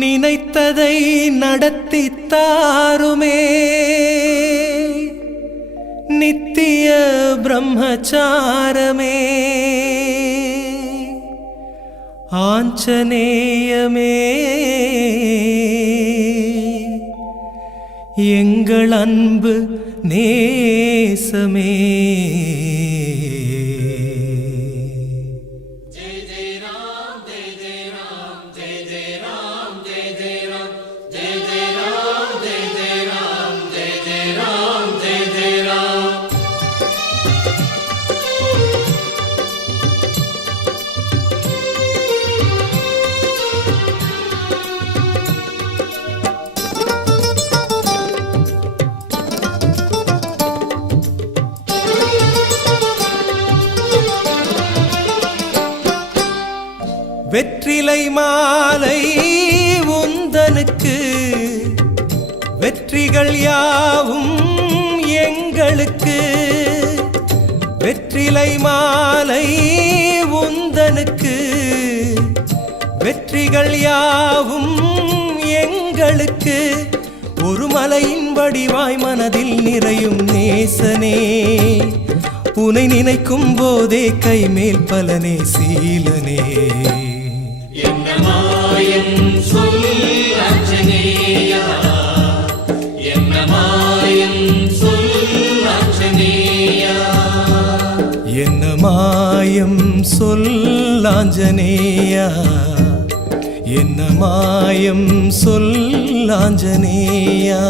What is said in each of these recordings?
நினைத்ததை நடத்தித் தாருமே நித்திய பிரம்மச்சாரமே ஆஞ்சநேயமே எங்கள் அன்பு நேசமே. வெற்றிலை மாலை உந்தனுக்கு வெற்றிகள் யாவும் எங்களுக்கு. வெற்றிலை மாலை உந்தனுக்கு வெற்றிகள் யாவும் எங்களுக்கு. ஒரு மலையின் வடிவாய் மனதில் நிறையும் நேசனே உனை நினைக்கும் போதே கைமேல் பலனே சீலனே. என்ன மாயம் சொல் ஆஞ்சநேயா, என்ன மாயம் சொல் ஆஞ்சநேயா, என்ன மாயம் சொல் ஆஞ்சநேயா, என்ன மாயம் சொல் ஆஞ்சநேயா.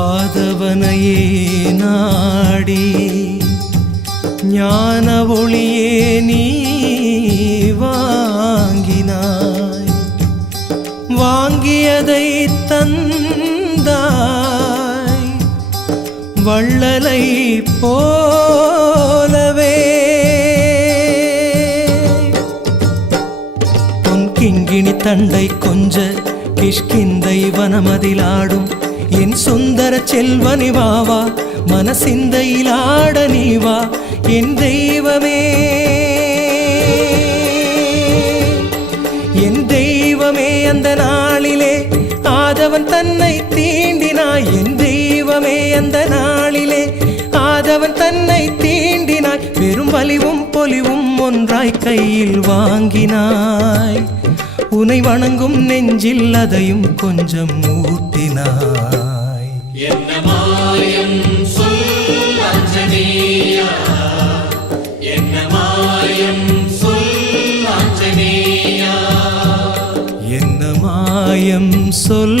ஆதவனையே நாடி ஞான ஒளியே நீ வாங்கினாய். வாங்கியதை தந்தாய் வள்ளலை போலவே. பொன் கிங்கிணி தண்டை கொஞ்ச கிஷ்கிந்தை வனமதிலாடும் என் சுந்தர செல்வனி வாவா மனசிந்தையிலாட நீவா என் தெய்வமே. என் தெய்வமே அந்த நாளிலே ஆதவன் தன்னை தீண்டினாய். என் தெய்வமே அந்த நாளிலே ஆதவன் தன்னை தீண்டினாய். பெரும் வலிவும் பொலிவும் ஒன்றாய் கையில் வாங்கினாய். உனை வணங்கும் நெஞ்சில் அதையும் கொஞ்சம் ஊட்டினாய். என்ன மாயம் சொல் ஆஞ்சநேயா, என்ன மாயம் சொல் ஆஞ்சநேயா, என்ன மாயம் சொல்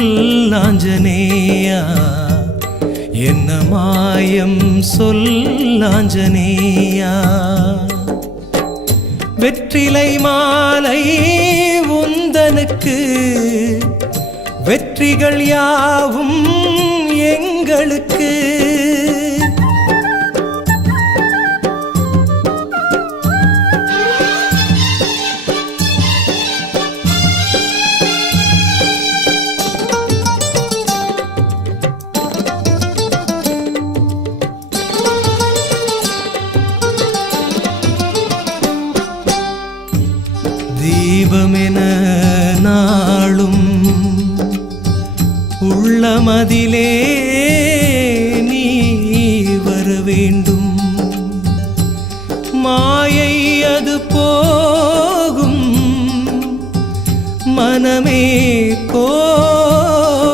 ஆஞ்சநேயா, என்ன மாயம் சொல் ஆஞ்சநேயா. வெற்றிலை மாலை உந்தனுக்கு வெற்றிகள் யாவும் எங்களுக்கு. தீபமென நாளும் உள்ளமதிலே நீ வர வேண்டும். மாயை அது போகும் மனமே கோவிலாகும்.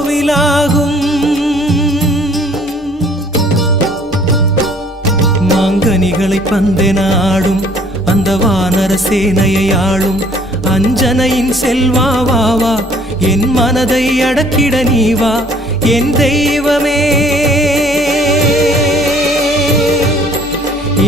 மாங்கனிகளை பந்தெனாடும் அந்த வானர சேனையை ஆளும் அஞ்சனையின் செல்வாவா என் மனதை அடக்கிட நீவா என் தெய்வமே.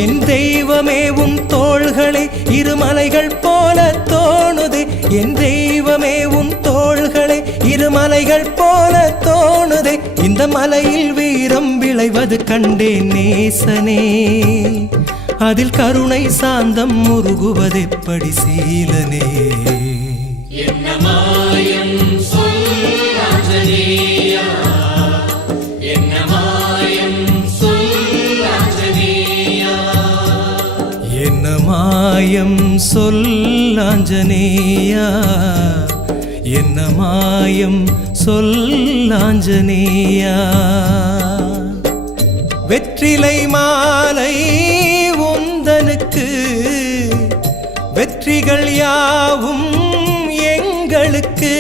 என் தெய்வமே உன் தோள்களே இருமலைகள் போல தோணுதே. என் தெய்வமே உன் தோள்களே இருமலைகள் போல தோணுதே. இந்த மலையில் வீரம் விளைவது கண்டேன் நேசனே. அதில் கருணை சாந்தம் முருகுவதெப்படி சீலனே. என்ன மாயம் சொல் ஆஞ்சநேயா, என்ன மாயம் சொல் ஆஞ்சநேயா. என்ன மாயம் சொல் ஆஞ்சநேயா, என்ன மாயம் சொல் ஆஞ்சநேயா. வெற்றிலை மாலை உந்தனுக்கு, வெற்றிகள் யாவும் எங்களுக்கு.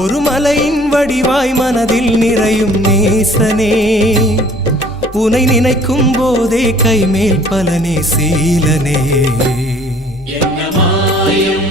ஒரு மலையின் வடிவாய் மனதில் நிறையும் நேசனே. உனை நினைக்கும் போதே கைமேல் பலனே சீலனே. என்ன மாயம்